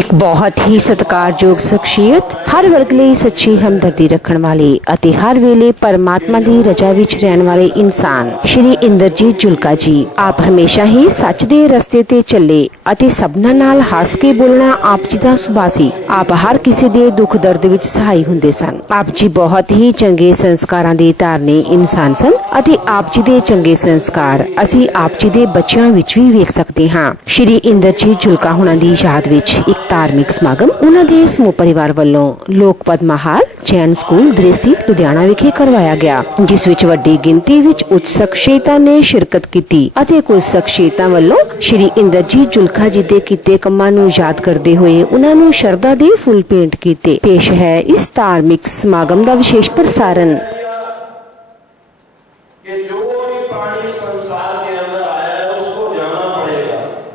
एक बहुत ही सत्कारयोग शख्सियत, हर वर्ग ਲਈ सच्ची हमदर्दी रखण वाले ਅਤੇ हर वेले परमात्मा ਦੀ रजा ਵਿੱਚ ਰਹਿਣ ਵਾਲੇ इंसान श्री इंद्रजीत जुल्का जी। आप हमेशा ही सच ਦੇ ਰਸਤੇ ਤੇ ਚੱਲੇ ਅਤੇ ਸਭਨਾਂ ਨਾਲ ਹੱਸ ਕੇ ਬੋਲਣਾ ਆਪ ਜੀ ਦਾ ਸੁਭਾਅ ਸੀ। ਆਪ ਹਰ ਕਿਸੇ ਦੇ ਦੁੱਖ ਦਰਦ ਵਿੱਚ ਸਹਾਈ ਹੁੰਦੇ ਸਨ। ਆਪ ਜੀ ਬਹੁਤ ਹੀ ਚੰਗੇ ਸੰਸਕਾਰਾਂ ਦੇ ਧਾਰਨੀ ਇਨਸਾਨ ਸਨ ਅਤੇ ਆਪ ਜੀ ਦੇ ਚੰਗੇ ਸੰਸਕਾਰ ਅਸੀਂ ਆਪ ਜੀ ਦੇ ਬੱਚਿਆਂ ਵਿੱਚ ਵੀ ਵੇਖ ਸਕਦੇ ਹਾਂ। श्री इंद्रजीत जुल्का हुणां दी याद विच एक धार्मिक समागम उन्हां दे समूह परिवार वल्लों लोक पद्माहाल जैन स्कूल दरेसी लुधियाना विखे करवाया गया, जिस विच वड्डी गिनती विच उच्च शख्सियतां ने शिरकत कीती अते कुछ शख्सियतां वल्लों श्री इंद्रजीत जुल्का जी दे कीते कम्मां नूं याद करदे होए उन्हां नूं शरधा दे फुल भेंट कीते। पेश है इस धार्मिक समागम दा विशेष प्रसारण।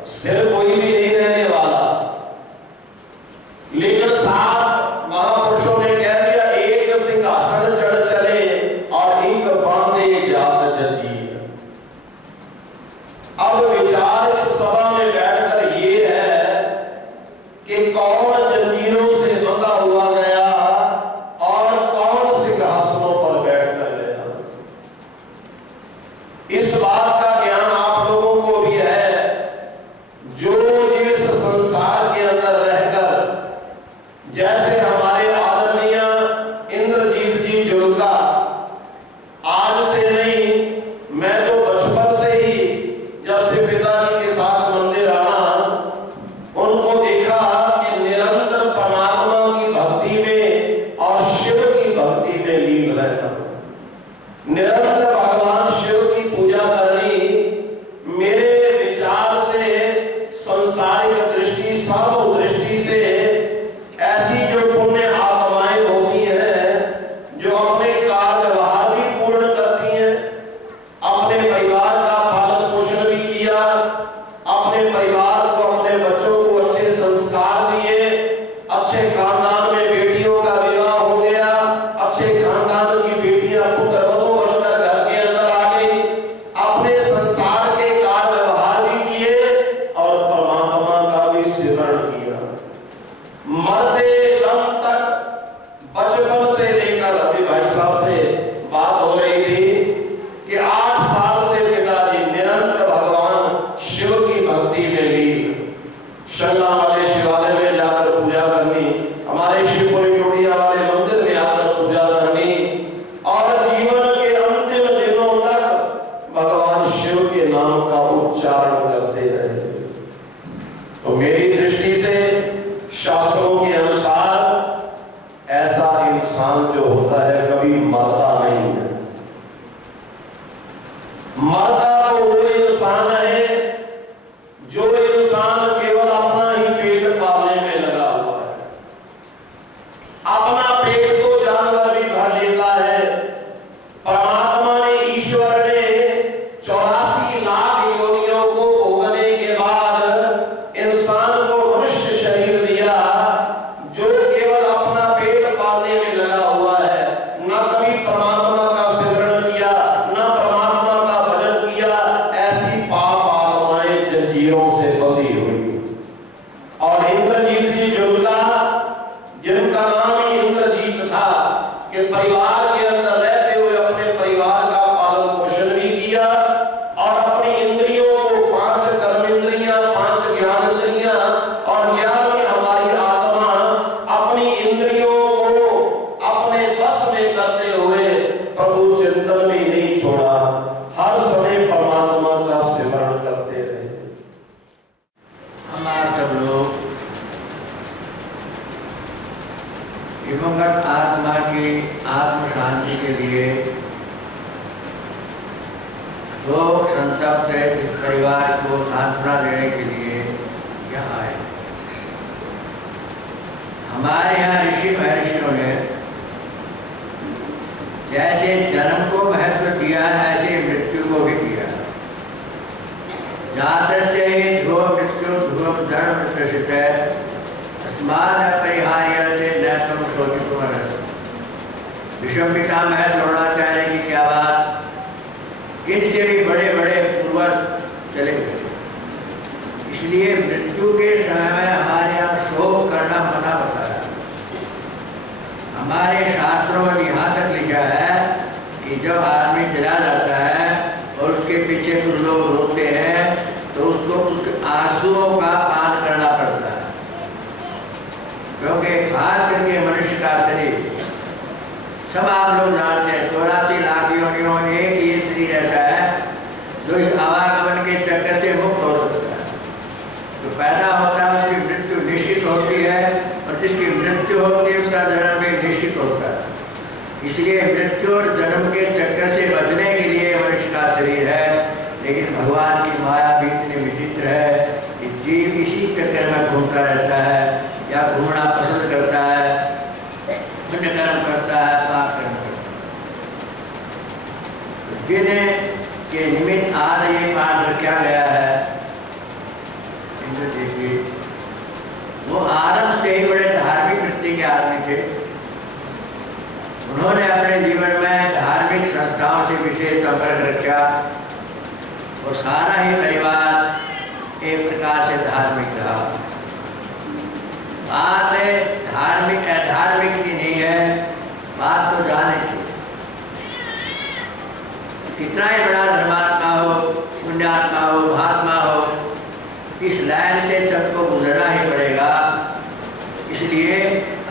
स्थिर कोई भी नहीं रहने वाला, लेकिन सात महापुरुषों ने कह दिया एक सिंहासन चढ़ चले और एक बांधे जात जंजीर। अब विचार इस सभा में बैठकर ये है कि कौन जंजीरों से बंधा हुआ गया और कौन सिंहासनों पर बैठकर गया। इस बात का ज्ञान आप लोगों को भी है जो इस संसार के अंदर रहकर जैसे हमारे आदरणीय इंद्रजीत जी जुल्का आज से नहीं, मैं तो बचपन से ही जब से पिताजी के साथ मंदिर आना उनको देखा कि निरंतर परमात्मा की भक्ति में और शिव की भक्ति में लीन रहना, निरंतर भगवान शिव की पूजा करनी मेरे विचार से संसारिक दृष्टि साधु दृष्टि से ऐसी जो पुण्य आत्माएं होती हैं जो अपने कार्य व्यवहार भी पूर्ण करती हैं, अपने परिवार का पालन पोषण भी किया, अपने परिवार को अपने बच्चों को अच्छे संस्कार दिए, अच्छे खानदान में बेटियों का विवाह हो गया, अच्छे खानदान की बेटियां पुत्रवधू बनकर घर के अंदर आ गई, अपने संसार के कार्य व्यवहार भी किए और परमात्मा का भी सिमरण किया। मरते दम तक बचपन से लेकर अभी भाई साहब से बात हो रही थी कि 8 साल से पिताजी निरंतर भगवान शिव की भक्ति में लीन, शंगा वाले शिवालय में जाकर पूजा करनी, हमारे शिवपुरी टोटिया वाले मंदिर में आकर पूजा करनी और जीवन के अंतिम दिनों तक भगवान शिव के नाम का उच्चारण करते रहे। तो मेरी दृष्टि से शास्त्रों के अनुसार ऐसा इंसान जो होता है कभी मरता नहीं है। मरता तो वो इंसान है जो इंसान केवल अपना ही पेट पालने में लगा हुआ है। अपना पेट तो जानवर भी भर लेता है। परमात्मा ने, ईश्वर ने 84 लाख योनियों को भोगने के बाद इंसान को मनुष्य शरीर दिया जो केवल अपना पेट पालने में लगा हुआ है, न कभी परमात्मा का सिमरण किया, न परमात्मा का भजन किया। ऐसी पाप आत्माएं जंजीरों से बंधी हुई। और इंद्रजीत जी जुल्का, जिनका नाम ही इंद्रजीत था, कि परिवार के अंदर रहते हुए अपने परिवार का पालन पोषण भी किया और अपनी इंद्रियों को 5 कर्म इंद्रियां, 5 ज्ञान इंद्रियां और 11वीं हमारी आत्मा, अपनी इंद्रियों को अपने बस में करते हुए प्रभु चिंतन भी नहीं छोड़ा, हर समय परमात्मा का सिमरण करते रहे। हमारे सब लोग दिवंगत आत्मा की आत्म शांति के लिए शोक संतप्त इस परिवार को सांत्वना देने के लिए यहाँ आए। हमारे यहाँ ऋषि महर्षियों ने जैसे जन्म को महत्व दिया ऐसे मृत्यु को भी दिया। जातस्य हि ध्रुव मृत्यु ध्रुवम धर्म प्रसिद्ध अस्मात् अपरिहार्यते न तुम शोचितुम अर्हसि। विषम पितामह द्रोणाचार्य की क्या बात, इनसे भी बड़े बड़े पूर्वज चले गए। इसलिए मृत्यु के समय में हमारे यहाँ शोक करना मना बताया। हमारे शास्त्रों में यहाँ तक लिखा है कि जब आदमी चला जाता है और उसके पीछे कुछ लोग रोते हैं तो उसको उसके आंसुओं का पान करना पड़ता है, क्योंकि खास करके मनुष्य का शरीर, सब आप लोग जानते हैं 84 लाख योनियों में एक ये शरीर ऐसा है जो इस आवागमन के चक्कर से मुक्त हो सकता है। तो पैदा होता है उसकी मृत्यु निश्चित होती है, और जिसकी मृत्यु होती है उसका जन्म भी निश्चित होता है। इसलिए मृत्यु और जन्म के चक्कर से बचने के लिए मनुष्य का शरीर है। लेकिन भगवान की माया भी इतनी विचित्र है कि जीव इसी चक्कर में घूमता रहता है, या घूमना पसंद करता है, पुण्य कर्म करता है, पाप कर्म करता है। जिन्हें के निमित्त आज ये पाठ रखा गया है, इनको देखिए, वो आरंभ से ही बड़े धार्मिक वृत्ति के आदमी थे। उन्होंने अपने जीवन में धार्मिक संस्थाओं से विशेष संपर्क रखा और सारा ही परिवार एक प्रकार से धार्मिक रहा। बात धार्मिक अधार्मिक की नहीं है, बात तो जाने की। कितना ही बड़ा धर्मात्मा हो, पुण्यात्मा हो, महात्मा हो, इस लाइन से सबको गुजरना ही पड़ेगा। इसलिए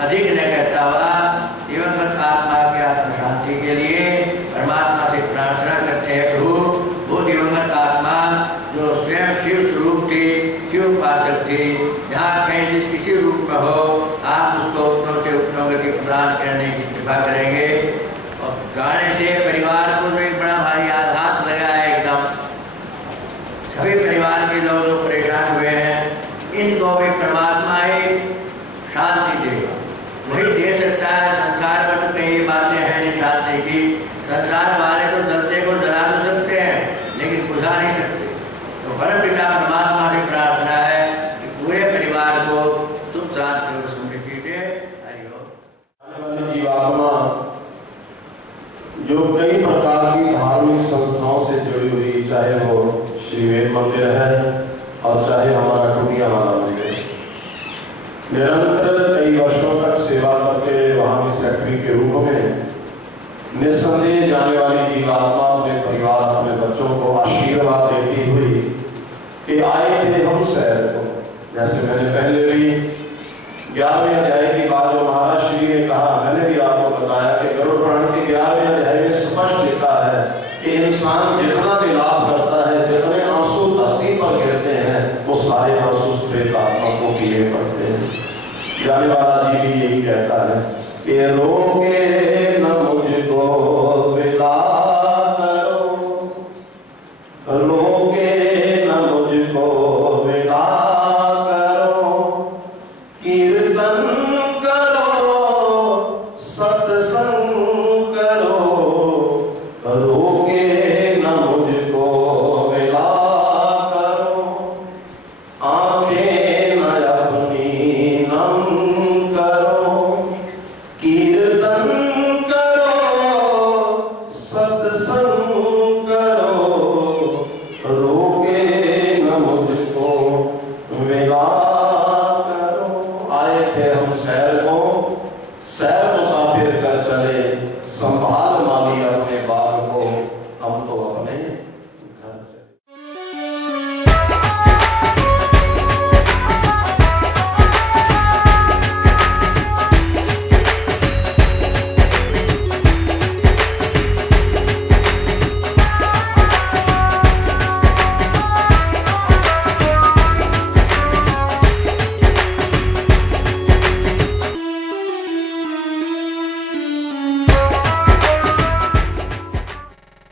अधिक न कहता हुआ दिवंगत आत्मा की आत्म शांति के लिए परमात्मा से प्रार्थना करते हैं, प्रभु वो दिवंगत आत्मा जो स्वयं शिव स्वरूप थी, शिव उपासक थी, जहाँ कहीं जिस किसी रूप में हो, आप उसको उत्तम से उत्तम गति प्रदान करने की कृपा करेंगे। और गाने से परिवार को भी बड़ा भारी आघात लगा है एकदम। सभी परिवार के लोग जो परेशान हुए हैं, इनको भी परमात्मा ही शांति देगा, वही दे सकता है। संसार में तो कई बातें हैं नहीं शांति की। संसार वाले तो जलते को जला तो सकते हैं, लेकिन बुझा नहीं सकते। तो परम पिता परमात्मा से प्रार्थना है कि पूरे परिवार को सुख शांति और समृद्धि दे। हरिओम। जीवात्मा जो कई प्रकार की धार्मिक संस्थाओं से जुड़ी हुई, चाहे वो श्री वेद मंदिर है और चाहे हमारा टूटिया वाला मंदिर, निरंतर कई वर्षों तक सेवा करते वहां के सेक्रेटरी के रूप में निस्संदेह जाने वाली जीवात्मा अपने परिवार, अपने बच्चों को आशीर्वाद देती हुई कि आए थे हम शहर को। जैसे मैंने पहले भी 11वें अध्याय की बात जो महाराज श्री ने कहा, मैंने भी आपको बताया कि गरुड़ पुराण के 11वें अध्याय में स्पष्ट लिखा है कि इंसान जितना भी लाभ करता है, जितने आंसू धरती पर गिरते हैं, वो सारे आंसू प्रेत आत्मा को पीने पड़ते हैं। जाने वाला जी भी यही कहता है कि रोके न मुझको